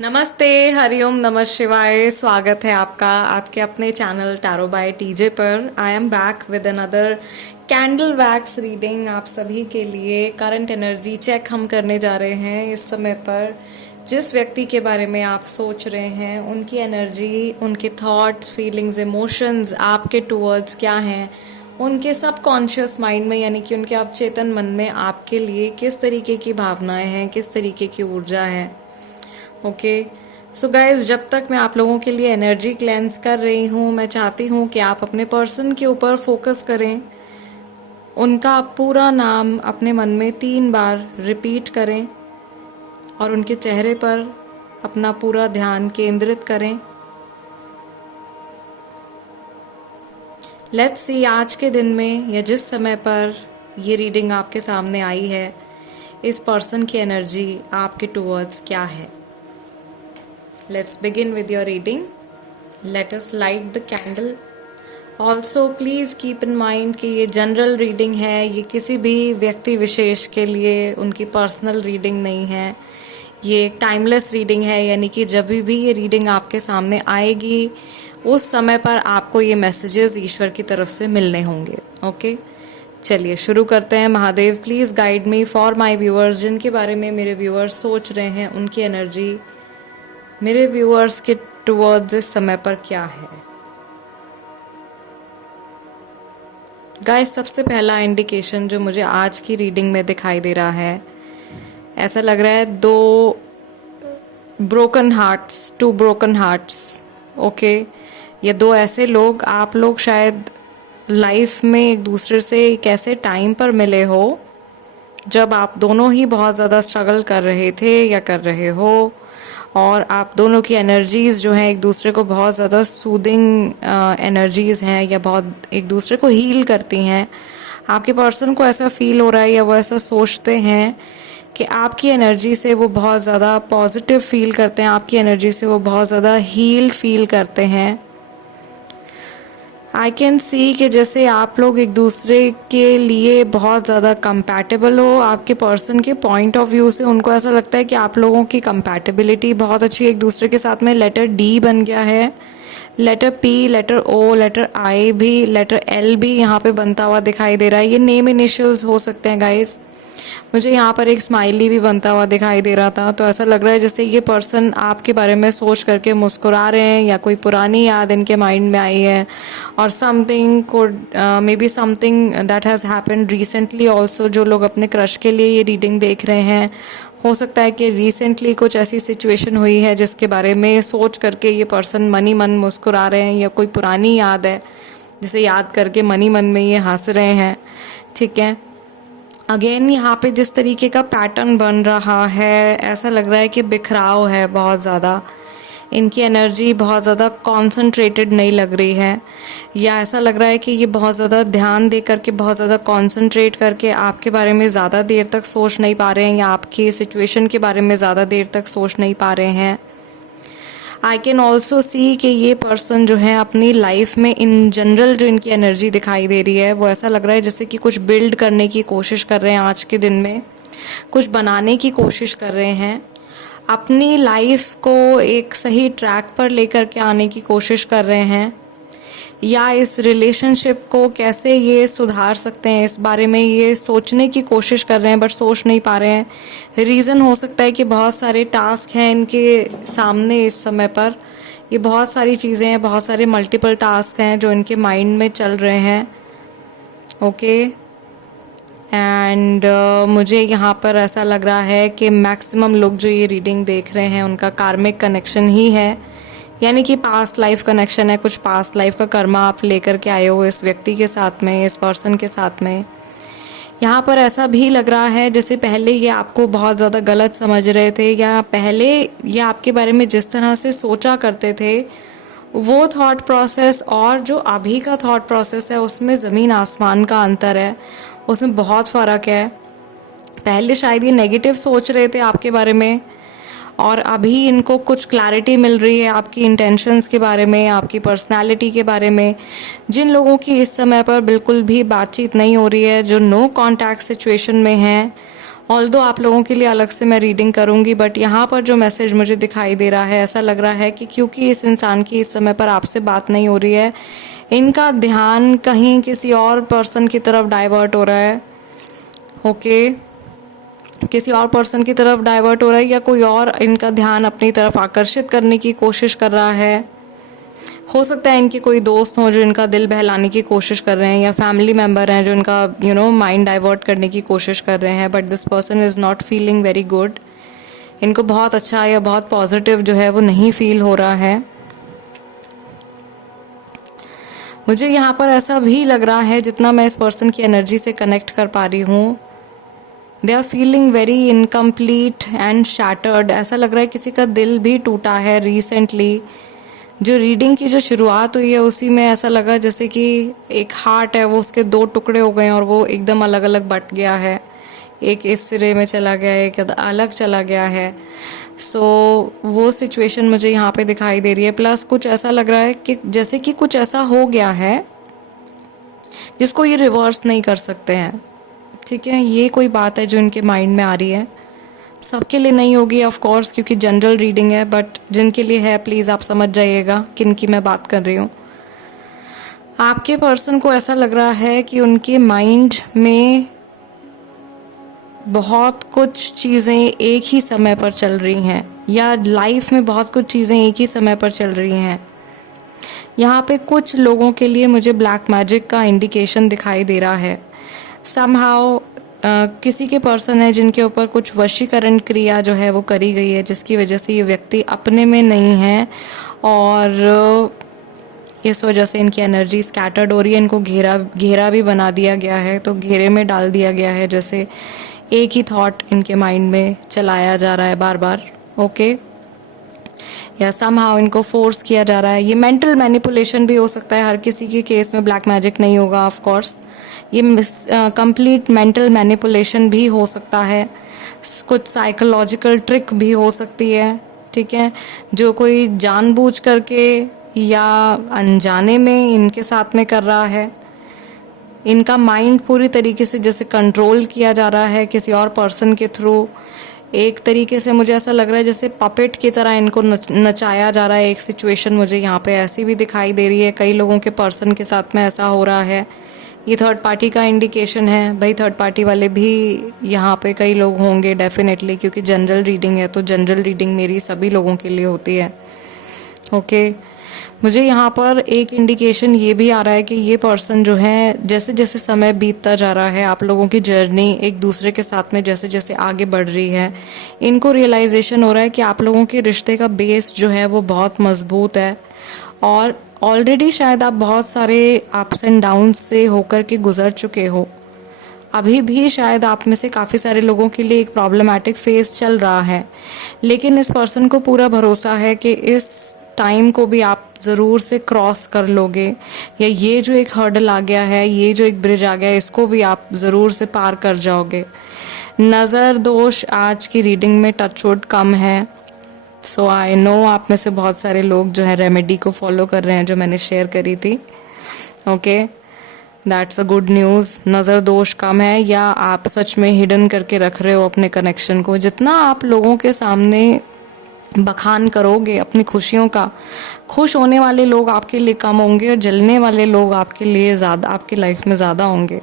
नमस्ते, हरिओम, नमः शिवाय। स्वागत है आपका आपके अपने चैनल टैरो बाय टीजे पर। I am back with another candle wax reading आप सभी के लिए। करंट एनर्जी चेक हम करने जा रहे हैं इस समय पर। जिस व्यक्ति के बारे में आप सोच रहे हैं उनकी एनर्जी, उनके थॉट्स, फीलिंग्स, इमोशंस आपके टूवर्ड्स क्या हैं, उनके सबकॉन्शियस माइंड में यानी कि उनके अवचेतन मन में आपके लिए किस तरीके की भावनाएं हैं, किस तरीके की ऊर्जा है। ओके सो गाइज, जब तक मैं आप लोगों के लिए एनर्जी क्लेंस कर रही हूँ, मैं चाहती हूँ कि आप अपने पर्सन के ऊपर फोकस करें। उनका पूरा नाम अपने मन में 3 बार रिपीट करें और उनके चेहरे पर अपना पूरा ध्यान केंद्रित करें। लेट्स सी आज के दिन में या जिस समय पर ये रीडिंग आपके सामने आई है, इस पर्सन की एनर्जी आपके टूवर्ड्स क्या है। Let's begin with your reading. Let us light the candle. Also, please keep in mind कि ये जनरल रीडिंग है, ये किसी भी व्यक्ति विशेष के लिए उनकी पर्सनल रीडिंग नहीं है। ये एक टाइमलेस रीडिंग है, यानी कि जब भी ये रीडिंग आपके सामने आएगी उस समय पर आपको ये मैसेजेस ईश्वर की तरफ से मिलने होंगे। ओके, चलिए शुरू करते हैं। Mahadev please guide me for my viewers, जिनके बारे में मेरे व्यूअर्स सोच रहे हैं उनकी एनर्जी मेरे व्यूअर्स के टुवर्ड्स इस समय पर क्या है। गाइस, सबसे पहला इंडिकेशन जो मुझे आज की रीडिंग में दिखाई दे रहा है, ऐसा लग रहा है 2 ब्रोकन हार्ट्स। ओके, ये 2 ऐसे लोग, आप लोग शायद लाइफ में एक दूसरे से एक ऐसे टाइम पर मिले हो जब आप दोनों ही बहुत ज़्यादा स्ट्रगल कर रहे थे या कर रहे हो, और आप दोनों की एनर्जीज़ जो हैं एक दूसरे को बहुत ज़्यादा सूदिंग एनर्जीज़ हैं या बहुत एक दूसरे को हील करती हैं। आपके पर्सन को ऐसा फील हो रहा है या वो ऐसा सोचते हैं कि आपकी एनर्जी से वो बहुत ज़्यादा पॉजिटिव फील करते हैं, आपकी एनर्जी से वो बहुत ज़्यादा हील्ड फील करते हैं। आई कैन सी कि जैसे आप लोग एक दूसरे के लिए बहुत ज़्यादा कंपैटिबल हो। आपके पर्सन के पॉइंट ऑफ व्यू से उनको ऐसा लगता है कि आप लोगों की कंपैटिबिलिटी बहुत अच्छी एक दूसरे के साथ में। लेटर डी बन गया है, लेटर पी, लेटर ओ, लेटर आई भी, लेटर एल भी यहाँ पे बनता हुआ दिखाई दे रहा है। ये नेम इनिशियल्स हो सकते हैं गाइस। मुझे यहाँ पर एक स्माइली भी बनता हुआ दिखाई दे रहा था, तो ऐसा लग रहा है जैसे ये पर्सन आपके बारे में सोच करके मुस्कुरा रहे हैं या कोई पुरानी याद इनके माइंड में आई है, और something code may be something that has happened recently also. जो लोग अपने क्रश के लिए ये रीडिंग देख रहे हैं, हो सकता है कि रिसेंटली कुछ ऐसी सिचुएशन हुई है जिसके बारे में सोच करके ये पर्सन मन ही मन मुस्कुरा रहे हैं, या कोई पुरानी याद है जिसे याद करके मन ही मन में ये हंस रहे हैं। ठीक है, अगेन यहाँ पे जिस तरीके का पैटर्न बन रहा है, ऐसा लग रहा है कि बिखराव है बहुत ज़्यादा। इनकी एनर्जी बहुत ज़्यादा कॉन्सनट्रेटेड नहीं लग रही है, या ऐसा लग रहा है कि ये बहुत ज़्यादा ध्यान दे करके, बहुत ज़्यादा कॉन्सनट्रेट करके आपके बारे में ज़्यादा देर तक सोच नहीं पा रहे हैं, या आपकी सिचुएशन के बारे में ज़्यादा देर तक सोच नहीं पा रहे हैं। आई कैन ऑल्सो सी कि ये पर्सन जो है अपनी लाइफ में इन जनरल जो इनकी एनर्जी दिखाई दे रही है, वो ऐसा लग रहा है जैसे कि कुछ बिल्ड करने की कोशिश कर रहे हैं। आज के दिन में कुछ बनाने की कोशिश कर रहे हैं, अपनी लाइफ को एक सही ट्रैक पर लेकर के आने की कोशिश कर रहे हैं, या इस रिलेशनशिप को कैसे ये सुधार सकते हैं इस बारे में ये सोचने की कोशिश कर रहे हैं, बट सोच नहीं पा रहे हैं। रीज़न हो सकता है कि बहुत सारे टास्क हैं इनके सामने इस समय पर। ये बहुत सारी चीज़ें हैं, बहुत सारे मल्टीपल टास्क हैं जो इनके माइंड में चल रहे हैं। ओके, एंड मुझे यहाँ पर ऐसा लग रहा है कि मैक्सिमम लोग जो ये रीडिंग देख रहे हैं उनका कार्मिक कनेक्शन ही है, यानी कि पास्ट लाइफ कनेक्शन है। कुछ पास्ट लाइफ का कर्मा आप लेकर के आए हो इस व्यक्ति के साथ में, इस पर्सन के साथ में। यहाँ पर ऐसा भी लग रहा है जैसे पहले ये आपको बहुत ज़्यादा गलत समझ रहे थे, या पहले ये आपके बारे में जिस तरह से सोचा करते थे वो थॉट प्रोसेस और जो अभी का थॉट प्रोसेस है उसमें ज़मीन आसमान का अंतर है, उसमें बहुत फ़र्क है। पहले शायद ये नेगेटिव सोच रहे थे आपके बारे में, और अभी इनको कुछ क्लैरिटी मिल रही है आपकी इंटेंशंस के बारे में, आपकी पर्सनालिटी के बारे में। जिन लोगों की इस समय पर बिल्कुल भी बातचीत नहीं हो रही है, जो नो कांटेक्ट सिचुएशन में हैं, ऑल्दो आप लोगों के लिए अलग से मैं रीडिंग करूँगी, बट यहाँ पर जो मैसेज मुझे दिखाई दे रहा है, ऐसा लग रहा है कि क्योंकि इस इंसान की इस समय पर आपसे बात नहीं हो रही है, इनका ध्यान कहीं किसी और पर्सन की तरफ डाइवर्ट हो रहा है। ओके, किसी और पर्सन की तरफ डाइवर्ट हो रहा है, या कोई और इनका ध्यान अपनी तरफ आकर्षित करने की कोशिश कर रहा है। हो सकता है इनके कोई दोस्त हों जो इनका दिल बहलाने की कोशिश कर रहे हैं, या फैमिली मेम्बर हैं जो इनका माइंड डाइवर्ट करने की कोशिश कर रहे हैं, but this person is not feeling very good. इनको बहुत अच्छा या बहुत पॉजिटिव जो है वो नहीं फील हो रहा है। मुझे यहाँ पर ऐसा भी लग रहा है, जितना मैं इस पर्सन की एनर्जी से कनेक्ट कर पा रही हूँ, they are feeling very incomplete and shattered. ऐसा लग रहा है किसी का दिल भी टूटा है रिसेंटली। जो रीडिंग की जो शुरुआत हुई है उसी में ऐसा लगा जैसे कि एक हार्ट है, वो उसके दो टुकड़े हो गए और वो एकदम अलग अलग बट गया है। एक इस सिरे में चला गया है, एक अलग चला गया है। वो सिचुएशन मुझे यहाँ पे दिखाई दे रही है। प्लस कुछ ऐसा लग रहा है कि जैसे कि कुछ ऐसा हो गया है जिसको ये रिवर्स नहीं कर सकते हैं। ठीक है, ये कोई बात है जो इनके माइंड में आ रही है। सबके लिए नहीं होगी ऑफ कोर्स, क्योंकि जनरल रीडिंग है, बट जिनके लिए है प्लीज़ आप समझ जाइएगा किन की मैं बात कर रही हूँ। आपके पर्सन को ऐसा लग रहा है कि उनके माइंड में बहुत कुछ चीज़ें एक ही समय पर चल रही हैं, या लाइफ में बहुत कुछ चीज़ें एक ही समय पर चल रही हैं। यहाँ पे कुछ लोगों के लिए मुझे ब्लैक मैजिक का इंडिकेशन दिखाई दे रहा है। समहाउ किसी के पर्सन है जिनके ऊपर कुछ वशीकरण क्रिया जो है वो करी गई है, जिसकी वजह से ये व्यक्ति अपने में नहीं है, और इस वजह से इनकी एनर्जी स्कैटर्ड हो रही है। इनको घेरा भी बना दिया गया है, तो घेरे में डाल दिया गया है, जैसे एक ही थॉट इनके माइंड में चलाया जा रहा है बार बार। ओके, या समहाउ इनको फोर्स किया जा रहा है। ये मेंटल मैनिपुलेशन भी हो सकता है, हर किसी के केस में ब्लैक मैजिक नहीं होगा ऑफ कोर्स। ये कंप्लीट मेंटल मैनिपुलेशन भी हो सकता है, कुछ साइकोलॉजिकल ट्रिक भी हो सकती है। ठीक है, जो कोई जानबूझ करके या अनजाने में इनके साथ में कर रहा है। इनका माइंड पूरी तरीके से जैसे कंट्रोल किया जा रहा है किसी और पर्सन के थ्रू। एक तरीके से मुझे ऐसा लग रहा है जैसे पपेट की तरह इनको नचाया जा रहा है। एक सिचुएशन मुझे यहाँ पे ऐसी भी दिखाई दे रही है। कई लोगों के पर्सन के साथ में ऐसा हो रहा है। ये थर्ड पार्टी का इंडिकेशन है। भाई थर्ड पार्टी वाले भी यहाँ पे कई लोग होंगे डेफिनेटली, क्योंकि जनरल रीडिंग है तो जनरल रीडिंग मेरी सभी लोगों के लिए होती है। ओके, मुझे यहाँ पर एक इंडिकेशन ये भी आ रहा है कि ये पर्सन जो है, जैसे जैसे समय बीतता जा रहा है, आप लोगों की जर्नी एक दूसरे के साथ में जैसे जैसे आगे बढ़ रही है, इनको रियलाइजेशन हो रहा है कि आप लोगों के रिश्ते का बेस जो है वो बहुत मजबूत है, और ऑलरेडी शायद आप बहुत सारे अप्स एंड डाउन्स से होकर के गुजर चुके हो। अभी भी शायद आप में से काफ़ी सारे लोगों के लिए एक प्रॉब्लमैटिक फेज चल रहा है, लेकिन इस पर्सन को पूरा भरोसा है कि इस टाइम को भी आप ज़रूर से क्रॉस कर लोगे, या ये जो एक हर्डल आ गया है, ये जो एक ब्रिज आ गया है, इसको भी आप ज़रूर से पार कर जाओगे। नज़र दोष आज की रीडिंग में टचवुड कम है। सो आई नो आप में से बहुत सारे लोग जो है रेमेडी को फॉलो कर रहे हैं जो मैंने शेयर करी थी। Okay, that's a good news. नज़र दोष कम है, या आप सच में हिडन करके रख रहे हो अपने कनेक्शन को। जितना आप लोगों के सामने बखान करोगे अपनी खुशियों का, खुश होने वाले लोग आपके लिए कम होंगे और जलने वाले लोग आपके लिए ज़्यादा, आपकी लाइफ में ज़्यादा होंगे।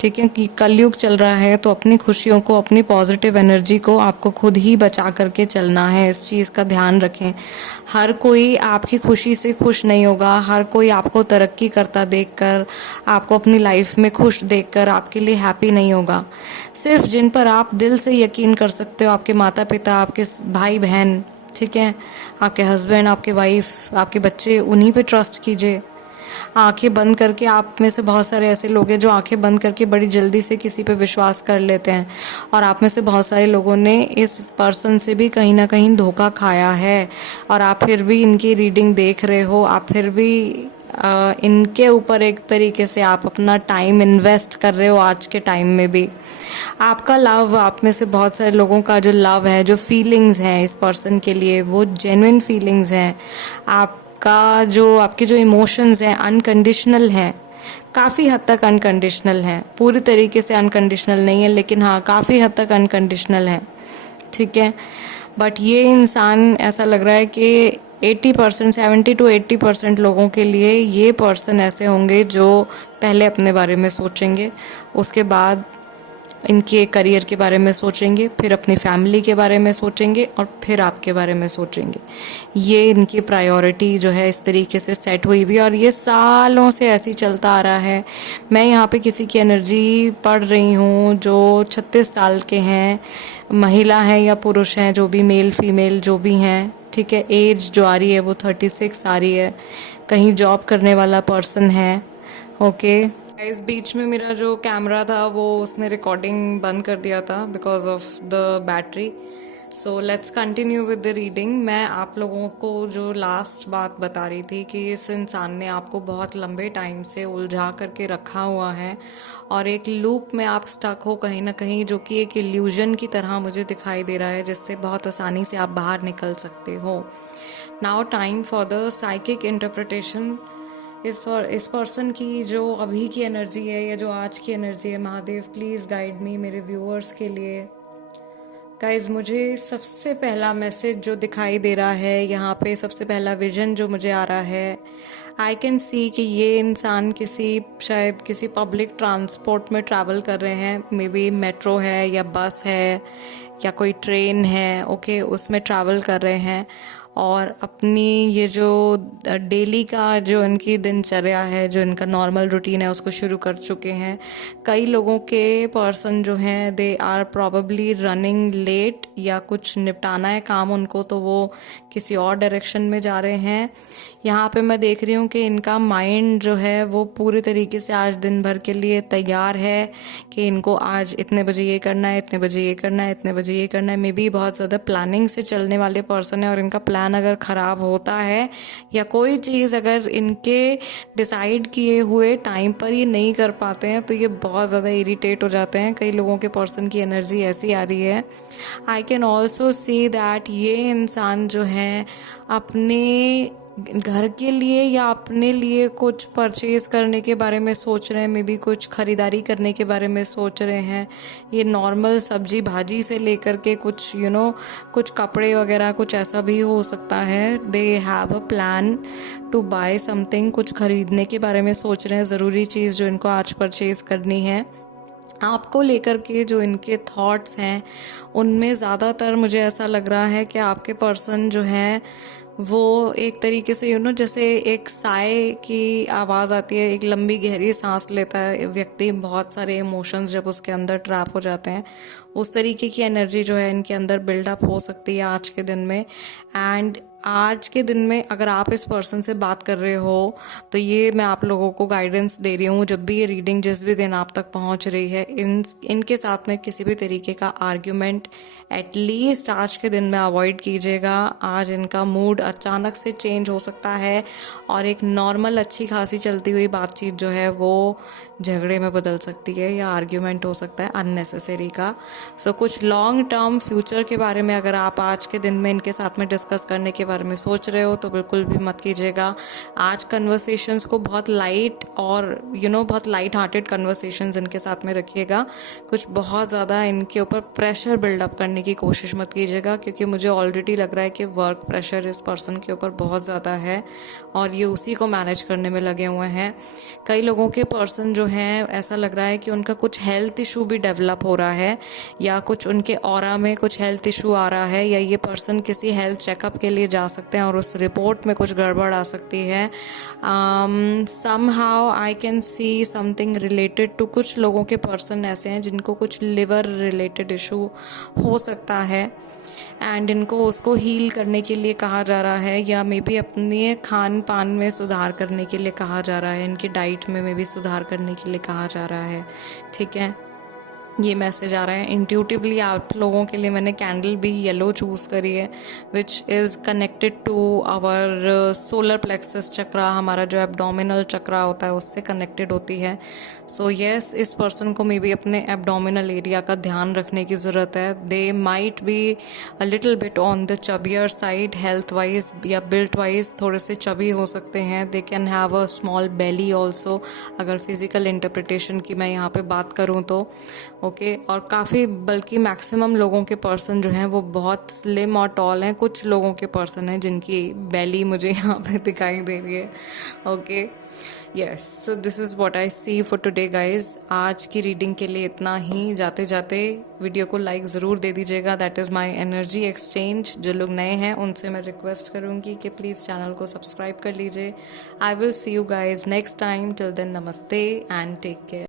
ठीक है, कि कलयुग चल रहा है, तो अपनी खुशियों को, अपनी पॉजिटिव एनर्जी को आपको खुद ही बचा करके चलना है। इस चीज़ का ध्यान रखें। हर कोई आपकी खुशी से खुश नहीं होगा। हर कोई आपको तरक्की करता देखकर, आपको अपनी लाइफ में खुश देखकर आपके लिए हैप्पी नहीं होगा। सिर्फ जिन पर आप दिल से यकीन कर सकते हो, आपके माता पिता, आपके भाई बहन, ठीक है, आपके हस्बैंड, आपके वाइफ, आपके बच्चे, उन्हीं पे ट्रस्ट कीजिए। आंखें बंद करके, आप में से बहुत सारे ऐसे लोग हैं जो आंखें बंद करके बड़ी जल्दी से किसी पे विश्वास कर लेते हैं, और आप में से बहुत सारे लोगों ने इस पर्सन से भी कहीं ना कहीं धोखा खाया है, और आप फिर भी इनकी रीडिंग देख रहे हो। आप फिर भी इनके ऊपर एक तरीके से आप अपना टाइम इन्वेस्ट कर रहे हो। आज के टाइम में भी आपका लव, आप में से बहुत सारे लोगों का जो लव है, जो फीलिंग्स हैं इस पर्सन के लिए, वो जेन्युइन फीलिंग्स हैं। आपके जो इमोशंस हैं अनकंडीशनल हैं। काफ़ी हद तक अनकंडीशनल हैं, पूरी तरीके से अनकंडीशनल नहीं है लेकिन हाँ काफ़ी हद तक अनकंडीशनल है, ठीक है। बट ये इंसान ऐसा लग रहा है कि 80%, 70 to 80% लोगों के लिए ये पर्सन ऐसे होंगे जो पहले अपने बारे में सोचेंगे, उसके बाद इनके करियर के बारे में सोचेंगे, फिर अपनी फैमिली के बारे में सोचेंगे और फिर आपके बारे में सोचेंगे। ये इनकी प्रायोरिटी जो है इस तरीके से सेट हुई हुई है और ये सालों से ऐसे ही चलता आ रहा है। मैं यहाँ पे किसी की एनर्जी पढ़ रही हूँ जो 36 साल के हैं, महिला हैं या पुरुष हैं, जो भी मेल फीमेल जो भी हैं, ठीक है। एज जो आ रही है वो 36 आ रही है, कहीं जॉब करने वाला पर्सन है, ओके। इस बीच में मेरा जो कैमरा था वो उसने रिकॉर्डिंग बंद कर दिया था because of the battery. So let's continue with the reading. मैं आप लोगों को जो लास्ट बात बता रही थी कि इस इंसान ने आपको बहुत लंबे टाइम से उलझा करके रखा हुआ है और एक लूप में आप स्टक हो कहीं ना कहीं, जो कि एक इल्यूजन की तरह मुझे दिखाई दे रहा है, जिससे बहुत आसानी से आप बाहर निकल सकते हो। Now time for the psychic interpretation. इस पर्सन की जो अभी की एनर्जी है या जो आज की एनर्जी है, महादेव प्लीज़ गाइड मी मेरे व्यूअर्स के लिए। गाइज, मुझे सबसे पहला मैसेज जो दिखाई दे रहा है यहाँ पे, सबसे पहला विजन जो मुझे आ रहा है, आई कैन सी कि ये इंसान शायद किसी पब्लिक ट्रांसपोर्ट में ट्रैवल कर रहे हैं, मे बी मेट्रो है या बस है या कोई ट्रेन है, ओके, उसमें ट्रैवल कर रहे हैं और अपनी ये जो डेली का जो इनकी दिनचर्या है, जो इनका नॉर्मल रूटीन है, उसको शुरू कर चुके हैं। कई लोगों के पर्सन जो हैं they are probably running late, या कुछ निपटाना है काम उनको तो वो किसी और डायरेक्शन में जा रहे हैं। यहाँ पे मैं देख रही हूँ कि इनका माइंड जो है वो पूरी तरीके से आज दिन भर के लिए तैयार है कि इनको आज इतने बजे ये करना है, इतने बजे ये करना है, इतने बजे ये करना है। मे बी बहुत ज़्यादा प्लानिंग से चलने वाले पर्सन है और इनका प्लान अगर ख़राब होता है या कोई चीज़ अगर इनके डिसाइड किए हुए टाइम पर ये नहीं कर पाते हैं तो ये बहुत ज़्यादा इरिटेट हो जाते हैं। कई लोगों के पर्सन की एनर्जी ऐसी आ रही है। I can also see that ये इंसान जो है अपने घर के लिए या अपने लिए कुछ परचेज करने के बारे में सोच रहे हैं, मे बी कुछ ख़रीदारी करने के बारे में सोच रहे हैं। ये नॉर्मल सब्जी भाजी से लेकर के कुछ कुछ कपड़े वगैरह कुछ ऐसा भी हो सकता है। They have a plan to buy something, कुछ ख़रीदने के बारे में सोच रहे हैं, ज़रूरी चीज़ जो इनको आज परचेज़ करनी है। आपको लेकर के जो इनके थॉट्स हैं उनमें ज़्यादातर मुझे ऐसा लग रहा है कि आपके पर्सन जो हैं वो एक तरीके से जैसे एक साय की आवाज़ आती है, एक लंबी गहरी सांस लेता है व्यक्ति, बहुत सारे इमोशंस जब उसके अंदर ट्रैप हो जाते हैं, उस तरीके की एनर्जी जो है इनके अंदर बिल्डअप हो सकती है आज के दिन में। एंड आज के दिन में अगर आप इस पर्सन से बात कर रहे हो तो ये मैं आप लोगों को गाइडेंस दे रही हूँ, जब भी ये रीडिंग जिस भी दिन आप तक पहुँच रही है, इनके साथ में किसी भी तरीके का आर्ग्यूमेंट एटलीस्ट आज के दिन में अवॉइड कीजिएगा। आज इनका मूड अचानक से चेंज हो सकता है और एक नॉर्मल अच्छी खासी चलती हुई बातचीत जो है वो झगड़े में बदल सकती है या आर्ग्यूमेंट हो सकता है अननेसेसरी का। सो कुछ लॉन्ग टर्म फ्यूचर के बारे में अगर आप आज के दिन में इनके साथ में डिस्कस करने के बारे में सोच रहे हो तो बिल्कुल भी मत कीजिएगा। आज कन्वर्सेशंस को बहुत लाइट और बहुत लाइट हार्टेड कन्वर्सेशंस इनके साथ में रखिएगा। कुछ बहुत ज़्यादा इनके ऊपर प्रेशर बिल्डअप करने की कोशिश मत कीजिएगा, क्योंकि मुझे ऑलरेडी लग रहा है कि वर्क प्रेशर इस पर्सन के ऊपर बहुत ज़्यादा है और ये उसी को मैनेज करने में लगे हुए हैं। कई लोगों के पर्सन जो हैं ऐसा लग रहा है कि उनका कुछ हेल्थ इशू भी डेवलप हो रहा है या कुछ उनके ऑरा में कुछ हेल्थ इशू आ रहा है, या ये पर्सन किसी हेल्थ चेकअप के लिए जा सकते हैं और उस रिपोर्ट में कुछ गड़बड़ आ सकती है। Somehow I can see something related to, कुछ लोगों के पर्सन ऐसे हैं जिनको कुछ लिवर रिलेटेड इशू हो सकता है एंड इनको उसको हील करने के लिए कहा जा रहा है, या मे बी अपने खान पान में सुधार करने के लिए कहा जा रहा है, इनकी डाइट में मे बी सुधार करने के लिए कहा जा रहा है, ठीक है। ये मैसेज आ रहा है। इंट्यूटिवली आप लोगों के लिए मैंने कैंडल भी येलो चूज़ करी है, which is connected to our solar plexus chakra, हमारा जो एब्डोमिनल चक्रा होता है उससे कनेक्टेड होती है। सो येस, इस पर्सन को मे बी अपने एब्डोमिनल एरिया का ध्यान रखने की ज़रूरत है। They might be a little bit on the chubbier side, health wise या बिल्ट वाइज थोड़े से चबी हो सकते हैं। They can have a small belly also, अगर फिजिकल इंटरप्रिटेशन की मैं यहाँ पे बात करूँ तो। ओके, और काफ़ी बल्कि मैक्सिमम लोगों के पर्सन जो हैं वो बहुत स्लिम और टॉल हैं। कुछ लोगों के पर्सन हैं जिनकी बेली मुझे यहाँ पे दिखाई दे रही है। Okay, yes, so this is what I see for today guys. आज की रीडिंग के लिए इतना ही। जाते जाते वीडियो को लाइक ज़रूर दे दीजिएगा, that is my energy exchange. जो लोग नए हैं उनसे मैं रिक्वेस्ट करूँगी कि प्लीज़ चैनल को सब्सक्राइब कर लीजिए। I will see you guys next time. Till then, नमस्ते एंड टेक केयर।